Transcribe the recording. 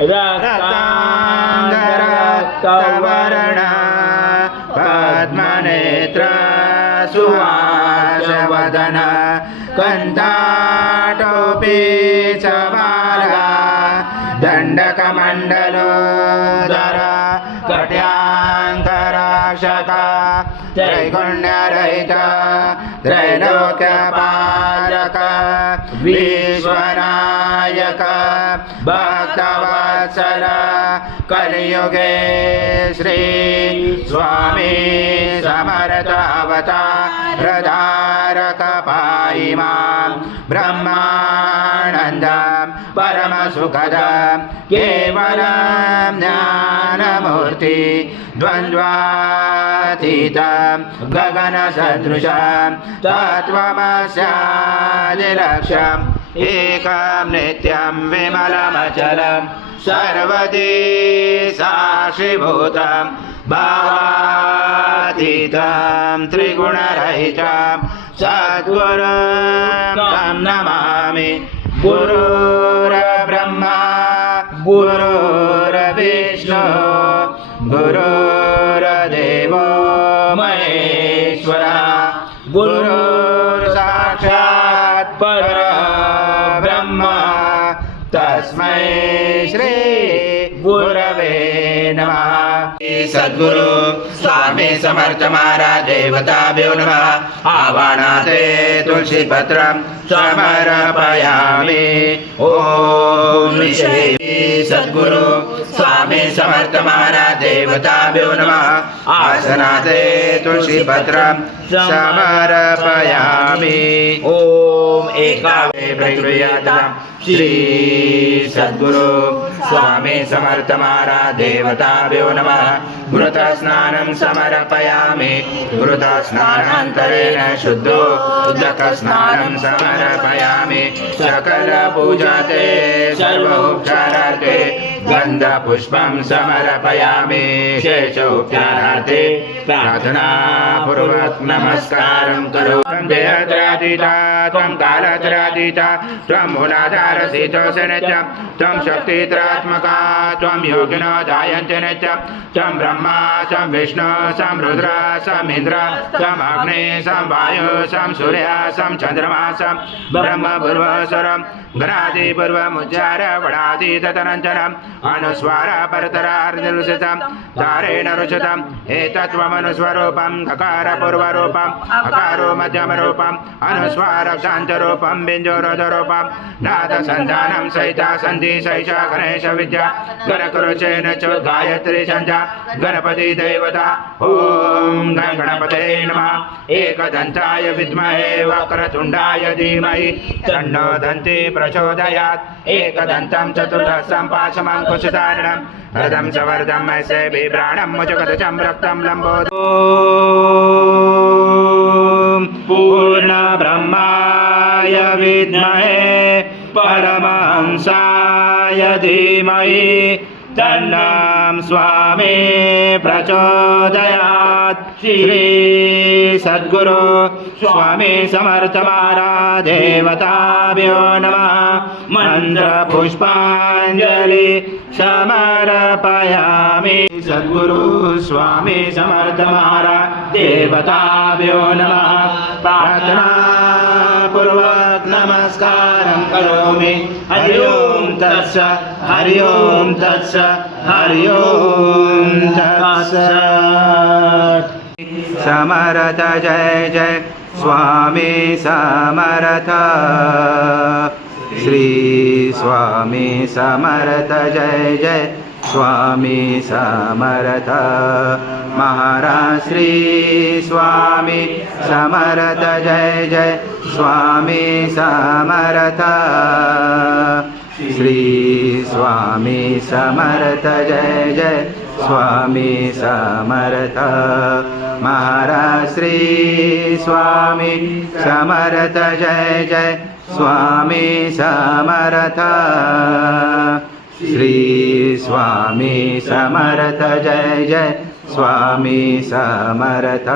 रक्ताङ्गरक्तवर्ण पद्मनेत्र सुहासवदन कन्ताटोपी च माला दण्डकमण्डलोदर कट्याङ्कराक्षका त्रैगुण्यरहित त्रैलोक्यपालक विश्वना नायक भक्तवत्सल कलियुगे श्री स्वामी समर्थ अवतारधारक मां ब्रह्मानन्दं परमसुखदं केवलं ज्ञानमूर्ति द्वन्द्वातीतं गगनसदृशं तत्त्वमस्यादिलक्ष्यम् एकं नित्यं विमलमचलं सर्वदी साक्षिभूतं भावातीतं त्रिगुणरहितं सद्गुरुं तं नमामि। गुरुर्ब्रह्मा गुरुर्विष्णु गुरुर्देवो महेश्वरा। गुरु श्री गुरवे नमः. सद्गुरु स्वामी समर्थ महाराज देवताभ्यो नमः. आवाणाते तुलसीपत्रं समर्पयामि. ॐ श्री सद्गुरु स्वामी समर्थ महाराज देवताभ्यो नमः. आसनाते तुलसीपत्रं समर्पयामि. ॐ एका प्रगृह्यातम् श्री सद्गुरु स्वामी समर्थ महाराज देवताभ्यो नमः। घृतस्नानं समर्पयामि। घृतस्नानान्तरेण शुद्धो। उदकस्नानं समर्पयामि। सकलपूजाते सर्वोपचारार्थे गन्धपुष्पं समर्पयामि। शेषोपचारार्थे प्रार्थनापूर्वक नमस्कारं करो। देहत्रातीता त्वं कालत्रातीता त्वं त्वं शक्तित्रात्मका त्वं योगिनो त्वं ब्रह्मा सं विष्णु सं रुद्र इन्द्र सं वायु सं सूर्य सं चन्द्रमा सं ब्रह्म घनादि पूर्वमुच्चार वडादि तदनन्तरम् अनुस्वार परतरार्निरुषितं धारेण रुचितम् एतत्त्वमनुस्वरूपं धकार पूर्वरूपम् अकारो मध्यम् अनुस्वार शान्तरूपं बिञ्जोरधरूपं नादसन्धानं सहिता सन्धि सैषा गणेश गणकुरुचेन च गायत्री सन्ध्या गणपति देवता। ॐ गणपते नमः। एकदन्ताय विद्महे वक्रतुण्डाय धीमहि। तन्नो दन्ति प्रचोदयात्। एकदन्तं चतुर्दशं पाशमङ्कुशधारणं रदं सवर्धं वर्धं मैसे बिभ्राणं मुचकदचं रक्तं लम्बोद विद्महे परमहंसाय धीमहि तन्नं स्वामी प्रचोदयात् श्री सद्गुरु स्वामी समर्थ महाराज देवताभ्यो नमः। मन्त्रपुष्पाञ्जलि समर्पयामि। सद्गुरु स्वामी समर्थ महाराज देवताभ्यो नमः। प्रार्थना पूर्वक नमस्कारं करोमि। हरि ओं तत्स हरि ओं तत्स हरि ओं समर्थ जय जय स्वामी समर्थ श्री स्वामी समर्थ जय जय। स्वामी समर्थ महाराज श्री स्वामी समर्थ जय जय। स्वामी समर्थ श्री स्वामी समर्थ जय जय स्वामी समर्थ। महाराज श्री स्वामी समर्थ। जय जय स्वामी समर्थ। श्री स्वामी समर्थ। जय जय स्वामी समर्थ